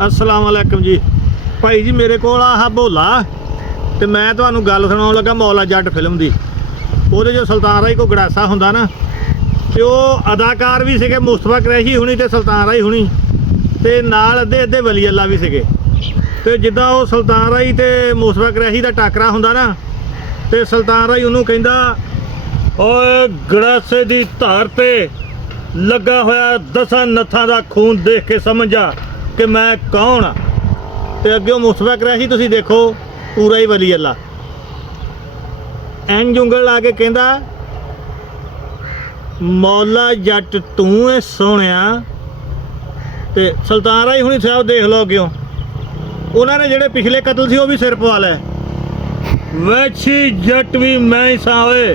अस्सलाम वालेकुम जी भाई जी। मेरे को आह भोला तो मैं तुहानू गल सुनाउण लगा मौला जट फिल्म की। ਉਹਦੇ जो सुल्तान राई को गड़ासा हुंदा ना तो वो अदाकार भी सीगे मुस्तफा कुरैशी हुणी ते सुल्तान राई हुणी ते नाल अद्धे अद्धे वली अल्लाह भी सीगे। ते जिद्दां वो सुल्तान राई ते मुस्तफा कुरैशी दा टाकरा हुंदा ना ते सुल्तान राई उहनूं कहंदा ओए गड़ासे दी धार ते लगा होया 10 नत्थां दा खून देख के समझ जा कि मैं कौन आ। ते अगे मुस्तफा कुरैशी तुसीं देखो पूरा ही वली अल्लाह एन जुंगल ला के कहंदा मौला जट तू है सोहणिया। ते सुल्तान राई हुणी साहब देख लो क्यों उन्होंने जेडे पिछले कतल सी वो भी सिर पवा लै। वैछी जट भी मैं ही सा होए।